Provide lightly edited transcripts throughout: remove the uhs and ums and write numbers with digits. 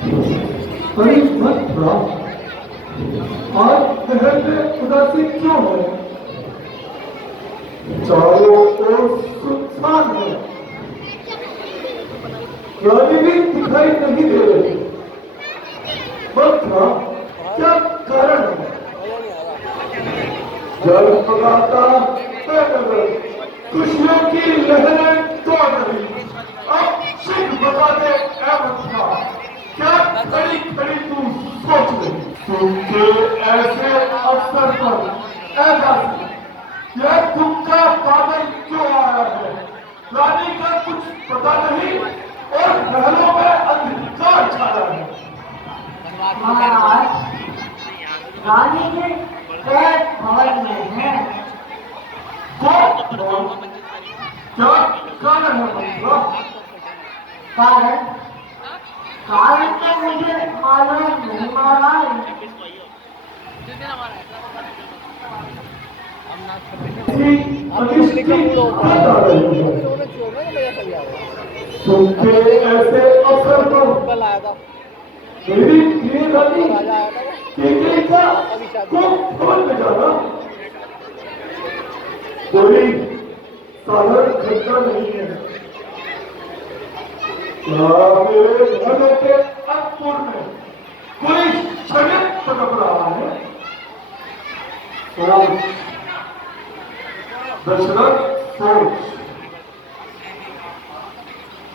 करीब मत था। आज शहर में उदासी क्यों है? चारों ओर सुनसान है। रानी भी दिखाई नहीं दे रही। मत था, क्या कारण है? जगमगाता है नगर, खुशियों की लहरें दौड़ रही। अब शिव बता दे ऐ मथुरा, क्या खड़ी खड़ी तू सोच रही? तुमके ऐसे अवसर पर ऐ दासी, यह दुख का बादल क्यों आया है? रानी का कुछ पता नहीं और महलों में अंधकार छाया है। महाराज, रानी के कैद भवन में है। क्या कारण है मथुरा? कारण कारण तो मुझे मालूम नहीं महाराज। तुमके ऐसे अवसर पर मेरी प्रिय रानी केकई का को भवन में जाना कोई साधारण घटना नहीं है। क्या मेरे घरों के अंतपुर में कोई षड्यंत्र पनप रहा है? सोच दशरथ, सोच।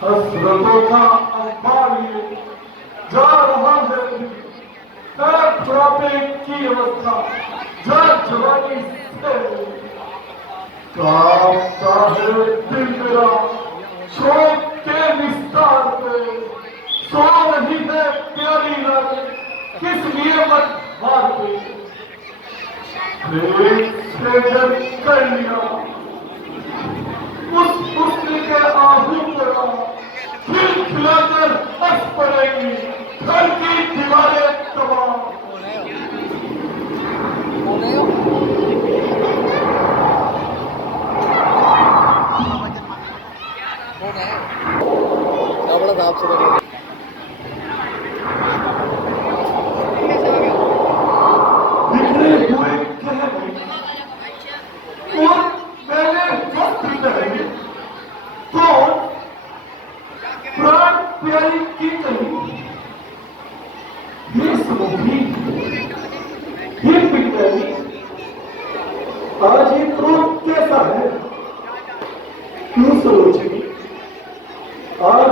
हसरतों का अंबार लिए जा रहा है बुढ़ापे की अवस्था, जा जवानी से कांपता है दिल मेरा शोक के विस्तार पे। सो रही है प्यारी रानी, किस लिए मत मार पे? प्रेम से जब कर लिया उस पुत्र के आंसू पड़ा, खिल खिलाकर हंस पड़ेंगी घर की दीवारें तबाह। बिखरे हुए कहने और मैंने वक्त कहेंगे तो प्राण प्यारी की कही। ये समझी, ये पिटारी, आज ये क्रोध कैसा है? क्यों सरोजनी, आज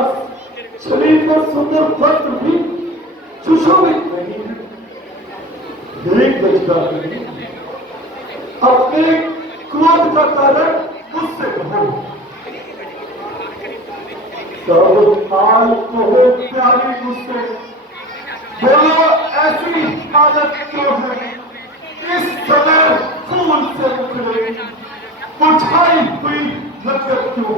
शरीर पर सुंदर वस्त्र भी सुशोभित नहीं है। एक बचता है, अपने क्रोध का कारण मुझसे कहो। सब हाल कहो प्यारी मुझसे, बोलो ऐसी हालत क्यों है? इस समय फूल से निकले मुरझाई हुई नजर क्यों?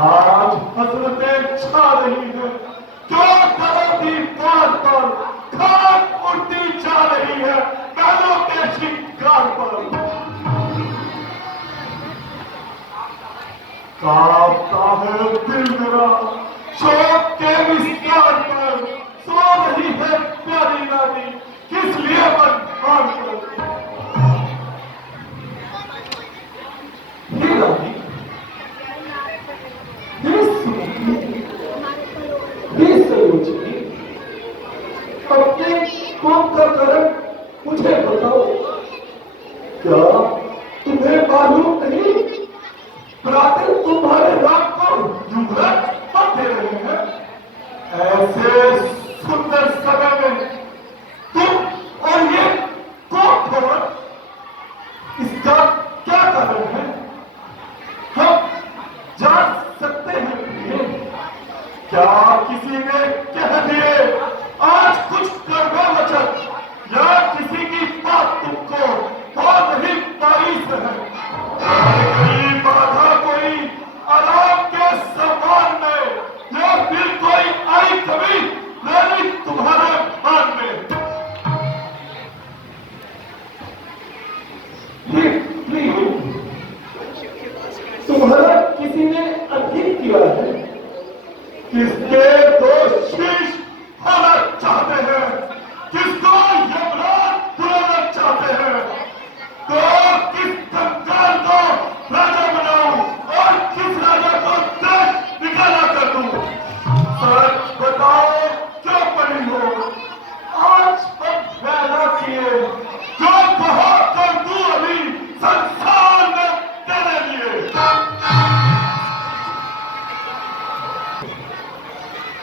आज हसरतें छा रही है, क्यों दरोदी द्वार पर खाक उड़ती जा रही है महलों के शिकार पर। कांपता है दिल मेरा शोक के विस्तार पर। सो रही है प्यारी रानी, किस लिए मन मार कर? ये रानी, ये सुनी, ये सरोजनी, अपने कौन का कारण मुझे बताओ। क्या तुम्हें मालूम नहीं प्रातः तुम्हारे रात को युवराज पद दे रहे हैं? ऐसे सुंदर समय में तुम और ये कोप भवन, इसका क्या कारण है? हम जान सकते हैं प्रिय? क्या किसी ने कह दिए आज कुछ करना वचन, या किसी की बात तुमको बहुत ही तारीफ है? बाधा कोई आराम के सम्मान में, या फिर कोई आई कभी रानी तुम्हारे मान में? तुम्हारा किसी ने अधिक किया है? किसके दो शीश होना चाहते हैं, किसको यमराज बुलाना चाहते हैं, तो किस कंगाल को राजा बनाऊं और किस राजा को देश निकाला कर दूं? सच बताओ, क्यों पड़ी हो? आज तक पैदा किए जो कहा कर दूं अभी संसार में तेरे लिए।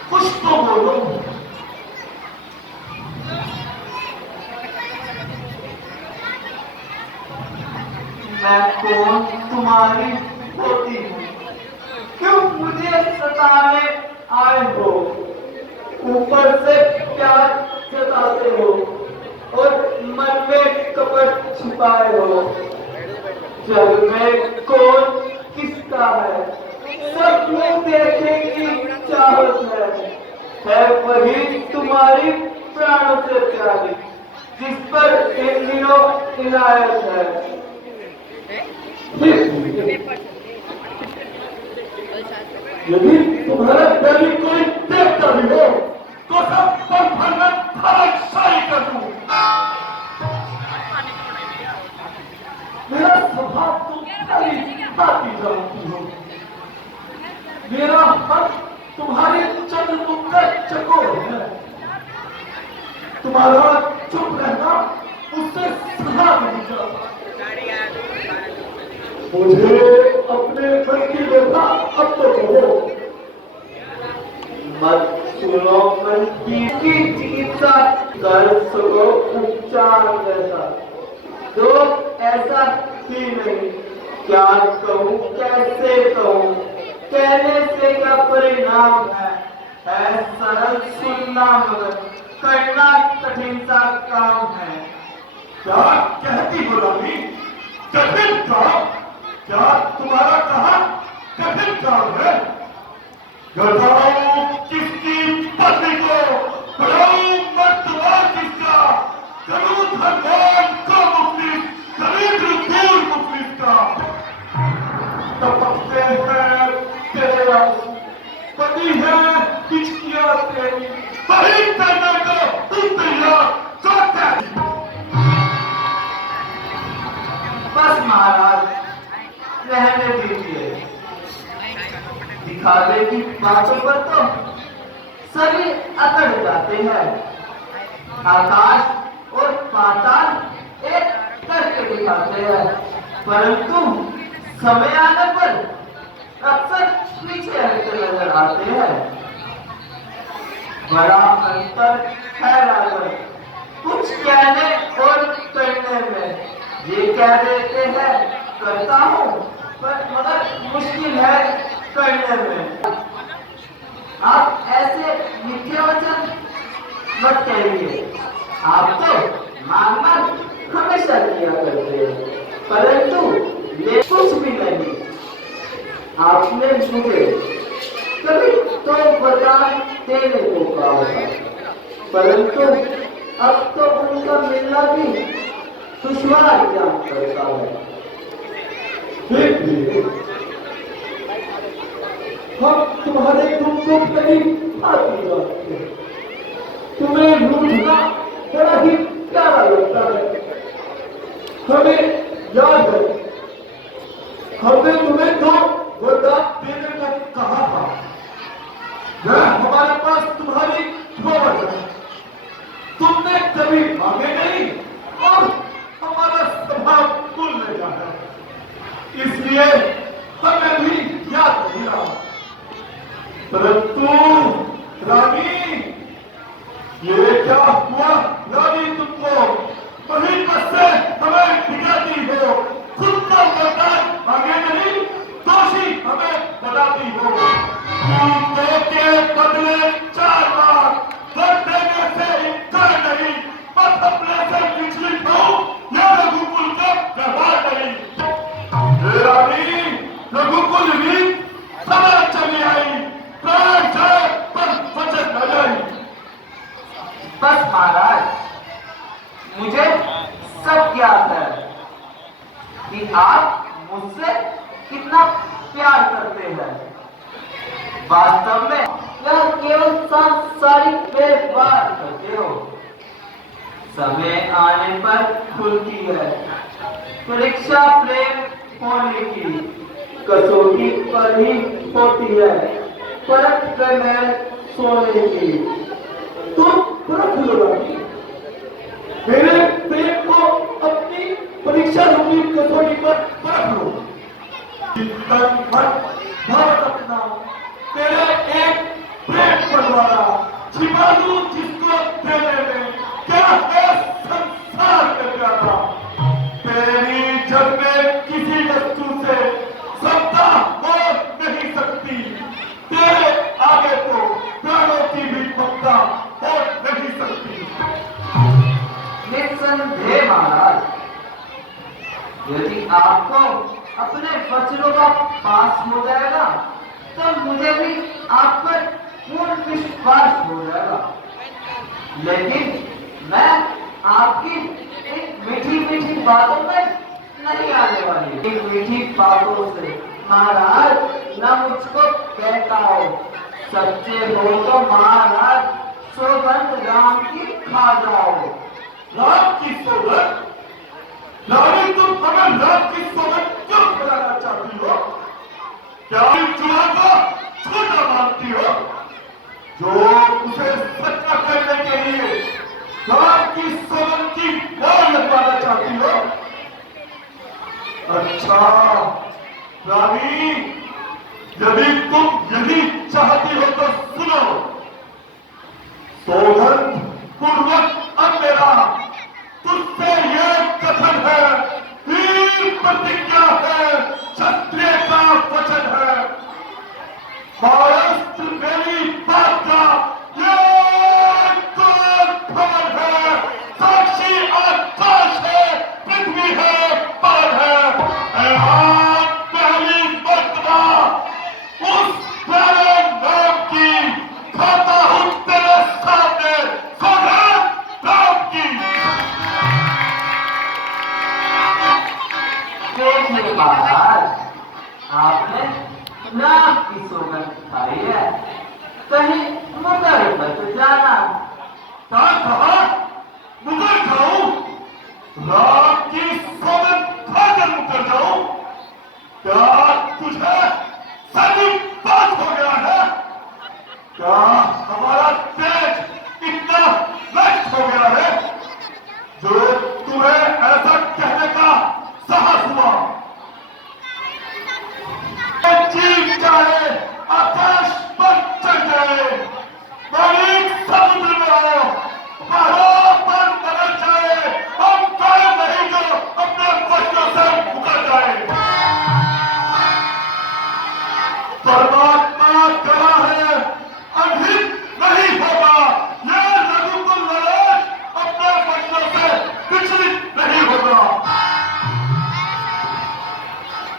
कुछ तो बोलो। मैं कौन तुम्हारी होती हूँ? क्यों मुझे सताने आए हो? ऊपर से प्यार जताते हो और मन में कपट छिपाए हो। जग में कौन किसका है, सब लोग देखने की चाहत है वही तुम्हारी प्राणों से प्यारी, जिस पर इन दिनों इनायत है। यदि तुम्हारे पहले कोई देखता भी हो तो सब पर भर में धराशायी कर दूं। मेरा स्वभाव तुम खाली बाती जानती हो। मेरा मन तुम्हारे चंद्रमुख का चकोर है। तुम्हारा चुप रहना उससे सहा नहीं जाता। मुझे अपने मन की व्यथा अब तो कहो। मत सुनो मन की चिकित्सा कर सको उपचार जैसा, तो ऐसा ही नहीं। क्या कहूँ कैसे कहूँ, कहने से क्या परिणाम है सरल सुनना मगर करना कठिन सा काम है। क्या कहती हो रानी? कठिन काम? क्या तुम्हारा कहा कठिन काम है? बताओ किसकी पत्नी को, बढ़ाऊं मर्तबा किसका, करूं धनवान को मुफलिस, दरिद्र दूर मुफलिस का। टपकते हैं तेरे आंसू, पति है हिचकियां तेरी, वही करने को तुम तैयार करते। बस महाराज रहने दीजिए। दिखावे की बातों पर तो सभी अकड़ जाते हैं। आकाश और पाताल एक करके दिखाते हैं, परंतु समय आने पर अक्सर पीछे हटते नजर आते हैं। बड़ा अंतर है राजन कुछ कहने और करने में। ये कह देते हैं करता हूँ, पर मगर मुश्किल है करने में। आप ऐसे मीठे वचन मत कहिए। आप तो मांग हमेशा किया करते हैं, परंतु ये कुछ भी नहीं। आपने मुझे कभी तो वरदान देने को कहा था, परंतु अब तो उनका मिलना भी दुश्वार जान करता है। हम तुम्हारे दुख को करीब आती जाते हैं। तुम्हें लूटना बड़ा ही प्यारा लगता है। हमें याद है, हमने तुम्हें तो वरदान देने को कहा था। वह हमारे पास तुम्हारी खबर है। तुमने कभी मांगे नहीं और हमारा स्वभाव भूल नहीं जाता, इसलिए हमें भी याद नहीं रहा। परंतु रानी, ये क्या हुआ रानी? तुमको वहीं पर से हमें दिखाती हो, खुद का वरदान मांगे नहीं, दोषी हमें बताती हो। दो के बदले चार बार वर देने से इनकार नहीं, बस अपने से विचलित हो, यह रघुकुल का व्यवहार नहीं। रानी, रघुकुल भी समय चली आई, प्राण जाए पर वचन न जाए। बस महाराज, मुझे सब ज्ञात है कि आप मुझसे कितना प्यार करते हैं। वास्तव में या केवल सांसारिक व्यवहार करते हो? समय आने पर खुलती है परीक्षा प्रेम होने की, कसौटी पर ही होती है परख में सोने की। तुम परख लो रानी, मेरे प्रेम को अपनी परीक्षा रूपी कसौटी पर परख लो। तन मन धन अपना तेरे एक प्रेम परवाना छिपा दूं जिसको देने में क्या है संसार में प्यारा। तेरी जग में किसी वस्तु से सत्ता हो नहीं सकती, तेरे आगे तो प्राणों की भी ममता हो नहीं सकती। निस्संदेह महाराज, यदि आपको अपने वचनों का पास हो जाएगा तो मुझे भी आप पर पूर्ण विश्वास हो जाएगा। लेकिन मैं आपकी इन मीठी मीठी बातों में नहीं आने वाली। इन मीठी बातों से महाराज न मुझको कहता हो, सच्चे हो तो महाराज सौगंध राम की खा जाओ। राम की सौगंध? रानी तुम हमें राम की सौगंध क्यों खिलाना चाहती हो? क्या जुआ को छोटा मानती हो जो उसे सच्चा करने के लिए राम की सौगंध की मोहर लगवाना चाहती हो? अच्छा रानी, यदि तुम यही चाहती हो तो सुनो। सौगंध पूर्वक अब मेरा तुझसे ये कथन है, वीर प्रतिज्ञा है, क्षत्रिय का वचन है, महाराष्ट्र मेरी बात का ये खबर है, साक्षी आकाश है, पृथ्वी है, पार है। आज पहली मर्तबा उस प्यारे नाम की खाता हूं तेरे सामने, सौगंध राम की। देखिए महाराज, आपने राम की सौगंध खाई है, कहीं मुकर मत जाना। क्या कहा? मुकर जाऊं? राम की सौगंध खाकर मुकर जाऊं? क्या तुझे सभी बात हो गया है? क्या हमारा तेज इतना नष्ट हो गया है जो तुम्हें ऐसा कहने का साहस हुआ? जीव चाहे आकाश पर चढ़ जाए, मालिक समुद्र में हो, पहाड़ों पर बदल जाए, हम कोई नहीं जो अपने वचनों से मुकर जाए। परमात्मा गवाह है, अनहित नहीं होगा। ये रघुकुल नरेश अपने वचनों से विचलित नहीं होगा।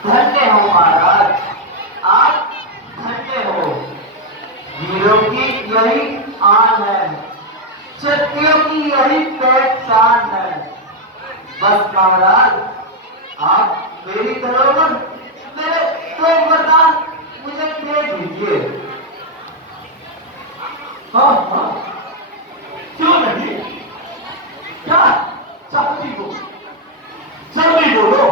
धन्य हो महाराज, आप धन्य हो। वीरों की यही आन है, क्षत्रियों की यही पहचान है। बस महाराज, आप मेरी धरोहर, मेरे दो वरदान मुझे दे दीजिए। हाँ हाँ, क्यों नहीं? क्या चाहती हो? जल्दी बोलो।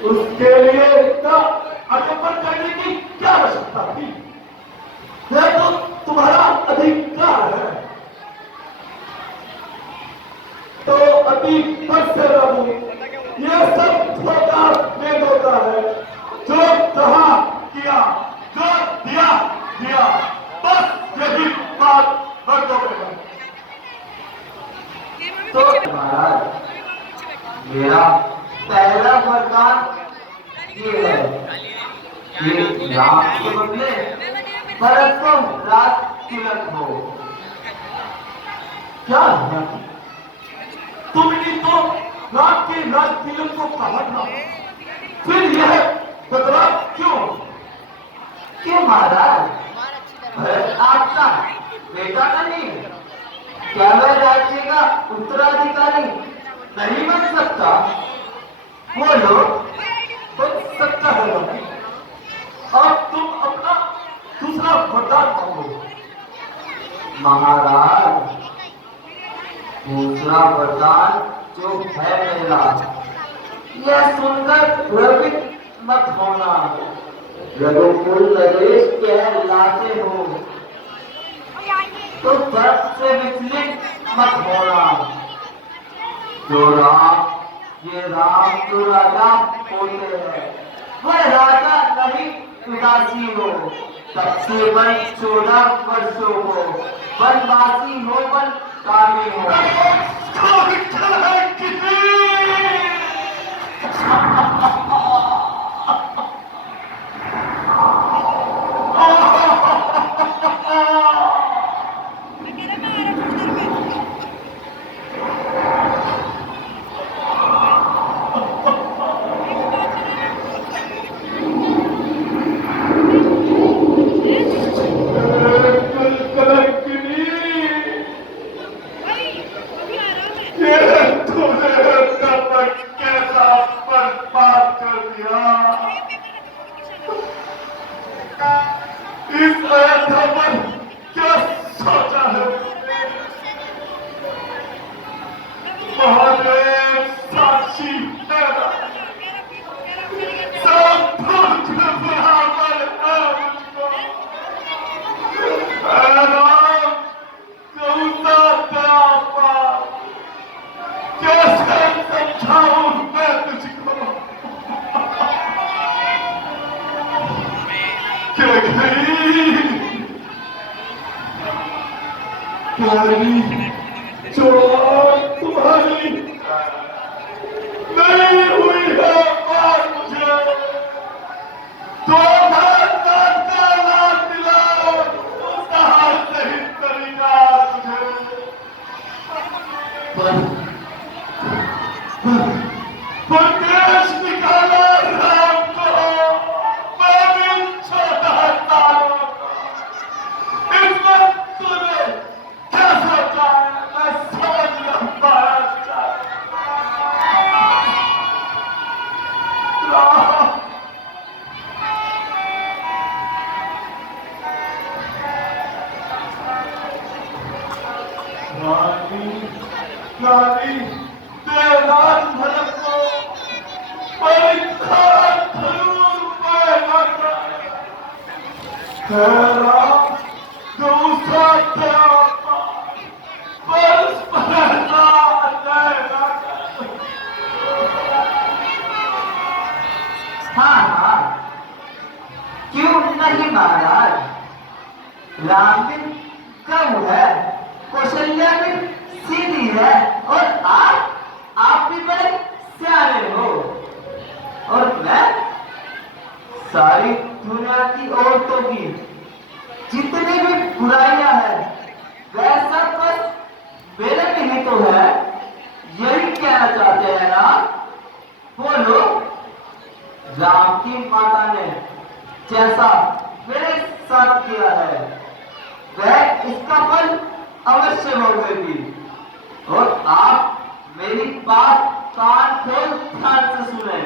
उसके लिए इतना अजम्बन करने की क्या आवश्यकता थी? यह तो तुम्हारा अधिकार है। तो अति पर से रहूं, यह सब धोखा में धोखा है। जो कहा किया, जो दिया दिया, बस यही बात रखो बेटा। तो महाराज, मेरा पहला वरदान ये है कि राम के बदले बरसों रात तिलक हो। क्या है? तुमने तो रात के रात तिलक को कहा था, फिर यह बदलाव क्यों? क्यों महाराज, भरत आपका बेटा नहीं, क्या वह राज्य का उत्तराधिकारी नहीं बन सकता? बोलो, बन सकता है। अब तुम अपना दूसरा दूसरा वरदान मांगो। महाराज, दूसरा वरदान जो है मेरा, यह सुनकर भ्रमित मत होना। रघुकुल नरेश कहलाते हो तो दर्द से विचलित मत होना। जो राम, ये राम जो राजा होते हैं, वह राजा नहीं उदासी हो। तब से वन 14 वर्षों को वनवासी हो, वन कामी हो। इस अयोध्या पर क्या सोचा है? महादेव साक्षी है, सब कुछ बराबर है मुझको। राम, कौसा तेरा पाप, कैसे समझाऊं मैं तुझको? प्यारी जो तुम्हारी नहीं हुई है और मुझे तो का लाभ मिला, उसका सही तरीका मुझे परदेश निकाला राम को, मैं भी 14 सालों का। इस वक्त तूने क्या सोचा है? मैं समझ न पाया। रानी तेरे राज भरत को परीक्षा जरूर पाएगा। तेरा दूसरा तेरा हाँ हाँ, क्यों नहीं महाराज। राम भी कम है, कौशल्या भी सीधी है, और आप भी बड़े सियाने हो। और मैं सारी दुनिया की औरतों की जितनी भी बुराइयां हैं, वह सब बस मेरे में ही तो है। यही कहना चाहते हैं ना? बोलो। राम की माता ने जैसा मेरे साथ किया है, वह इसका फल अवश्य भोगेगी। और आप मेरी बात कान खोल ध्यान से सुने।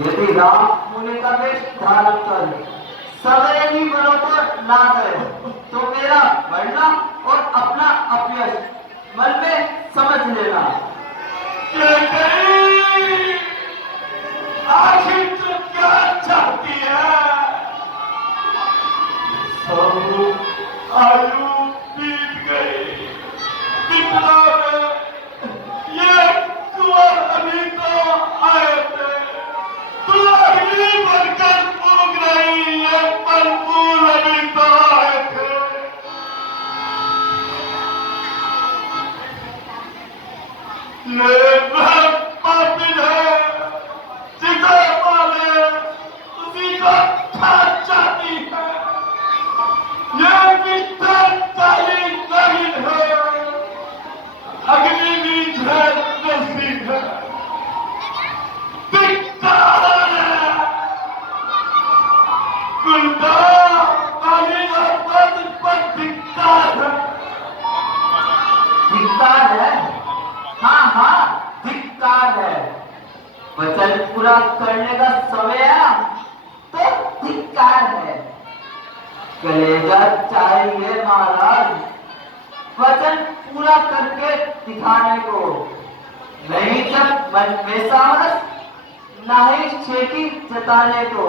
यदि राम मुनि का वेश धारण कर सवेरे ही वनों को ना गए, तो मेरा बढ़ना और अपना अपयश मन में समझ लेना। आखिर तू क्या चाहती है? सब आयु बीत गई, पिपला में ये कुंवर अभी तो आए थे। तू अग्नि बनकर फूंक रही, ये फल-फूल अभी तो आए थे। ये पापिन है, जिसे मारे उसी को खा जाती है। ये विस्तार ताली नहीं है, अग्नि भी झेल नसीब है। धिक्कार है, कुंडा पानी का पद पर धिक्कार है। धिक्कार है? हाँ हाँ, धिक्कार है। वचन पूरा करने का समय आया तो धिक्कार है। कलेजा चाहिए महाराज, वचन पूरा करके दिखाने को, नहीं जब मन में साहस, ना ही छेती जताने को।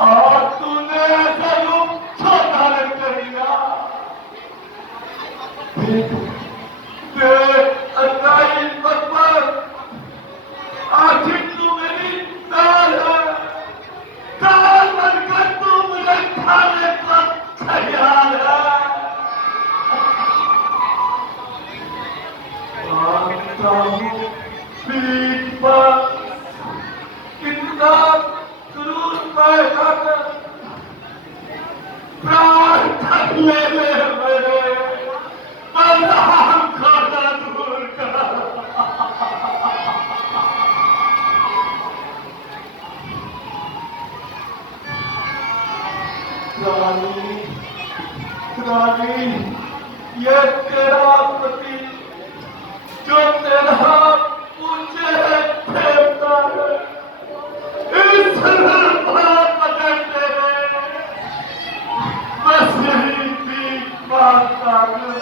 और तूने ऐसा रूप धारण कर लिया। अल्लाह पर आखिर तू मेरी दाल है, दाल बनकर तू मुझे खाने का तैयार है। पीठ पर कितना क्रूर पैदा कर प्राण तक ले ले मेरे बलराम खाता दूर कर। रानी रानी, ये तेरा पति जो तेरा मुझे फेरता है, इस पकड़ते हैं, बस यही पीठ मारता है।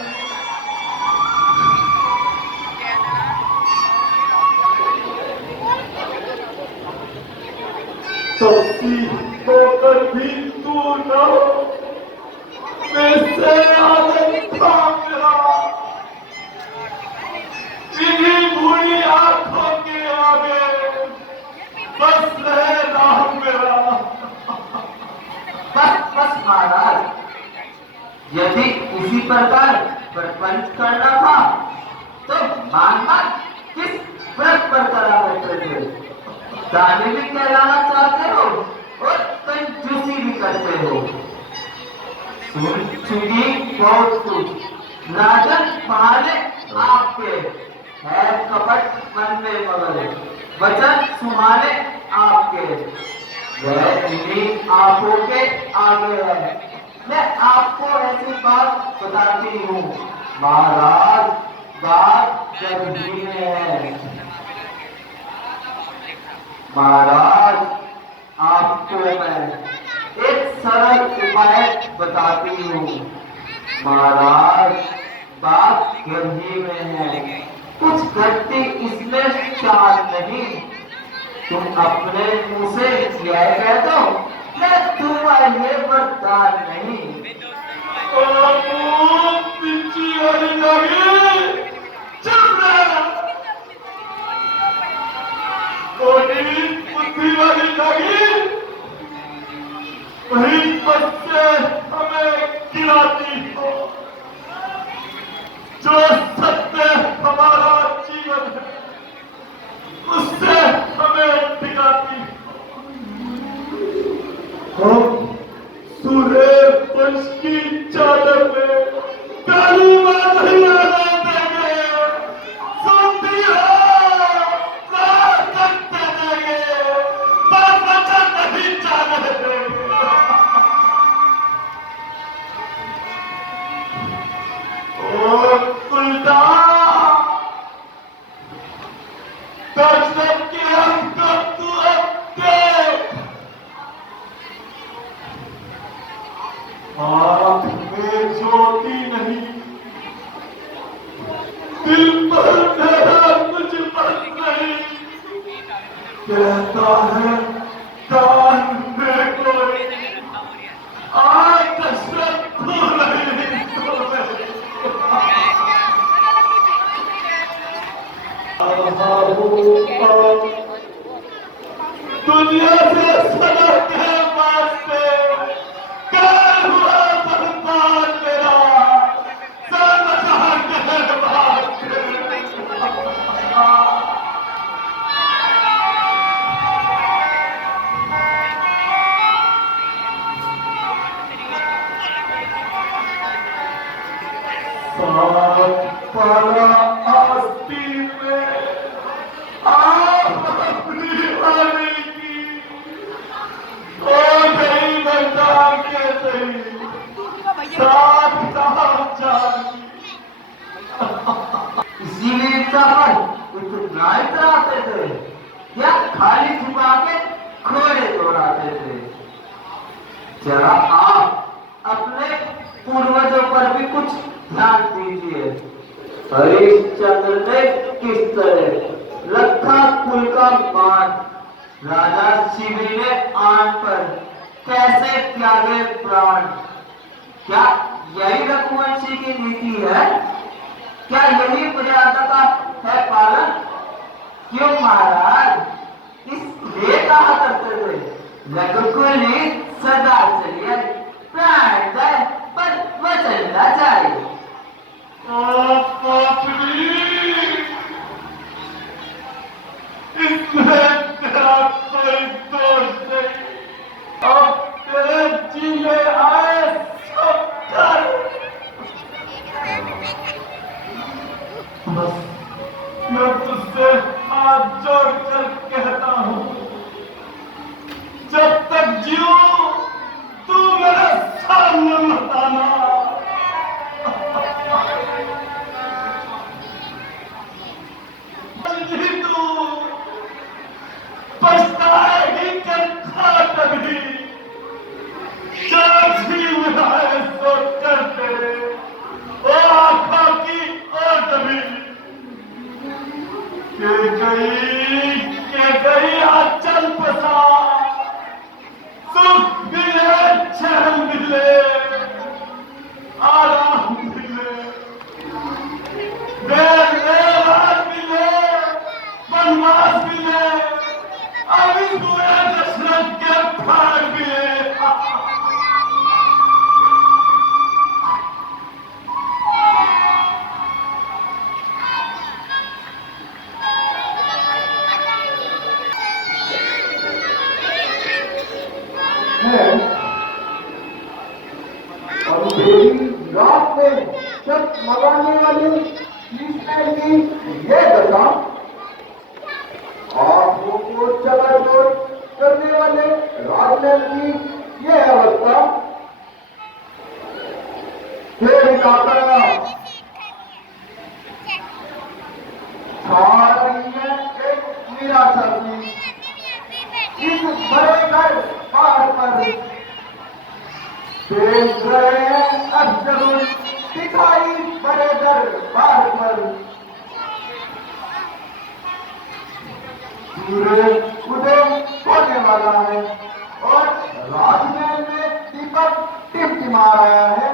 होकर भी तू न हो, वैसे आदत था मेरा, इन्हीं बूढ़ी आंखों के आगे बस रहे नाम मेरा। बस महाराज, यदि इसी प्रकार प्रपंच करना था तो मानना किस व्रत पर करा करते थे। दानी भी कहलाना चाहते हो और कंजूसी भी करते हो। सुन चुकी बहुत कुछ, राजन बहाने आपके है, कपट मन में मगर वचन सुहाने आपके, वह इन्हीं आंखों के आगे है। मैं आपको ऐसी बात बताती हूँ महाराज, बात गर्भी में है। महाराज, आपको मैं एक सरल उपाय बताती हूँ। महाराज, बात गर्भी में है, कुछ गलती इसमें चाल नहीं। तुम अपने मुंह से यह कह दो, मैं तुम्हारे वरदान नहीं। बुद्धि वाली लगी, वही बच्चे हमें गिराती हो, जो सत्य हमारा जीवन है उससे हमें टिकाती हो। सूर्य वंश की चादर में काली मां नहीं आने देंगे, सुनती हो ज्योति नहीं, दिल पर मेरा कुछ बस नहीं, कहता है कान में कोई आज दशरथ को नहीं दुनिया से सदा के वास्ते कान हुआ बर्बाद मेरा, सर्वजहां के वास्ते। पाला आस्ती में आप अपनी वाली की कितना इतराते थे या खाली झुका के घोड़े दौड़ाते थे। जरा आप अपने पूर्वजों पर भी कुछ ध्यान दीजिए। हरिश्चंद्र ने किस तरह रखा कुल का मान, राजा शिवी ने आन पर कैसे त्यागे प्राण। क्या यही रघुवंशी की नीति है? क्या यही मर्यादा का है पालन? क्यों महाराज इसलिए कहा करते थे रघुकुल सदा चलिए, प्राण जाए पर वचन न जाए। इसमें तेरा कोई दोष नहीं। अब तेरे जी में आए सब कर। बस मैं तुझसे हाथ जोड़कर कहता हूँ, जब तक जीऊं तू मेरे सामने मत आना। तू पछताएगी कथा कभी, सो करते ओ आंखों की और कभी के गई आंचल पसार, सुख मिले चैन मिले आराम मिले, देर रात मिले वनवास मिले, अभी पूरे दशरथ के भाग मिले। रात में जब मगाने वाले की ये दशा, आंखों को चलाचौर करने वाले राजनैत की ये अवस्था, फिर कातरा छा रही है एक निराशा सी इस बड़े घर बाहर पर। देख रहे हैं अब जरूर दिखाई बड़े घर बाहर पर। सूरज उदय होने वाला है और राजमहल में दीपक टिमटिमा रहा है।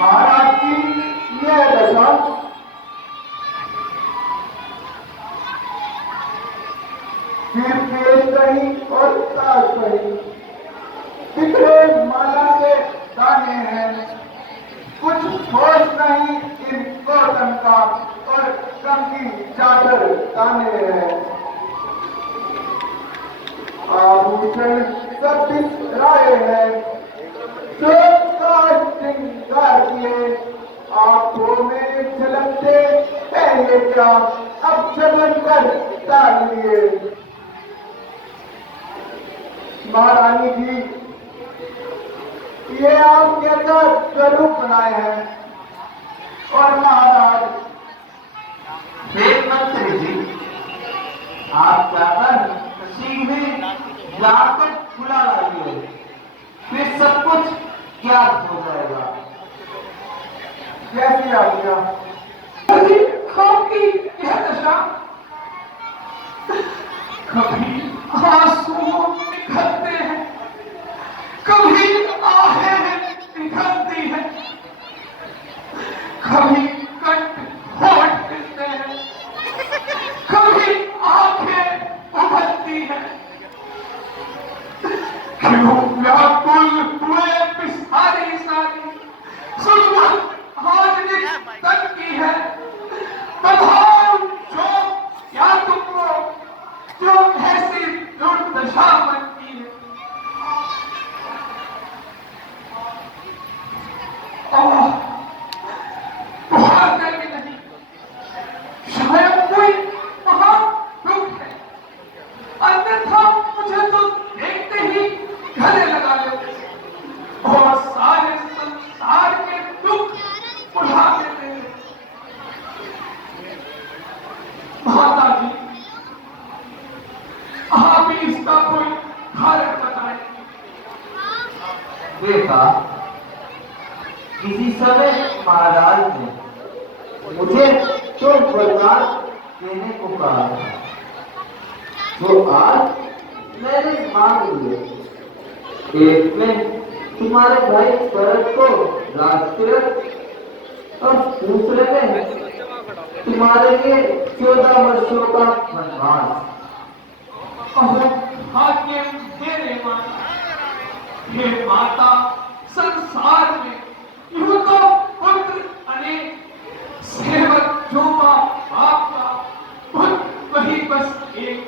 महाराज की यह दशा फिर पेश रही और ताज रही, बिखरे माला के दाने हैं, कुछ होश नहीं इन कॉटन का और कम की चादर ताने हैं। आभूषण सब बिखराए हैं, सब का श्रृंगार किए, आंखों में झलकते हैं ये क्या अब चमन कर डाल लिए। महारानी जी ये आप कैसा स्वरूप बनाए हैं और महाराज। हे मंत्री जी, आप जाकर शीघ्र जाकर बुला लाइए, फिर सब कुछ ज्ञात हो जाएगा। कैसी आज्ञा? आपकी यह दशा, कभी आंसू निकलते हैं, कभी आहें निकलती हैं, कभी कंठ होठ हिलते हैं, कभी आंखें उभरती हैं। क्यों व्याकुल हुए पिसारी सारी सुजमत हाजरिक तन की है, प्रधान जो क्या तुमको जो ऐसी दुर्दशा बनती है। देखा किसी समय महाराज ने मुझे तो वरदान देने को कहा था, जो आज मैंने मांग लिए। एक में तुम्हारे भाई भरत को राजतिलक और दूसरे में तुम्हारे लिए 14 वर्षों का वनवास। भाग्य मेरे माता, हे माता, संसार में यूं तो पुत्र अनेक, सेवक जो आपका पुत्र वही बस एक।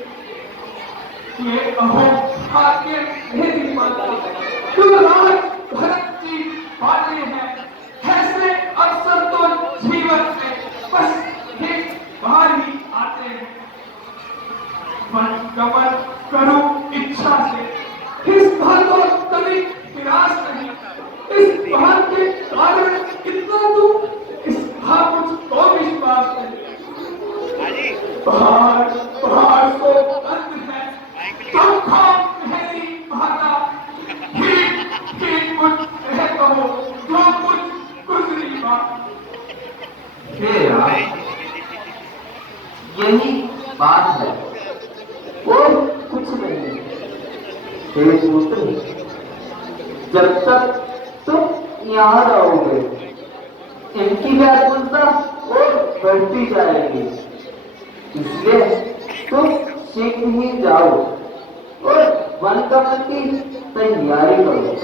ये अहो भाग्य मेरी माता, जो राज भरत जी पाते हैं, ऐसे अवसर तो जीवन में बस एक बार ही आते हैं। मन कमल करूं इच्छा से, इस बात को कभी निराश नहीं। इस बात के कारण इतना दुख, इस बात मुझको विश्वास नहीं। पहाड़ को अंत है, तुम खाओ मेरी माता, ठीक मुझ रह कहो जो कुछ गुजरी बात। तेरा यही बात है और कुछ नहीं। हे पुत्र, जब तक तुम यहाँ रहोगे इनकी व्याकुलता और बढ़ती जाएगी, इसलिए तुम शीघ्र ही जाओ और वन कमल की तैयारी करो।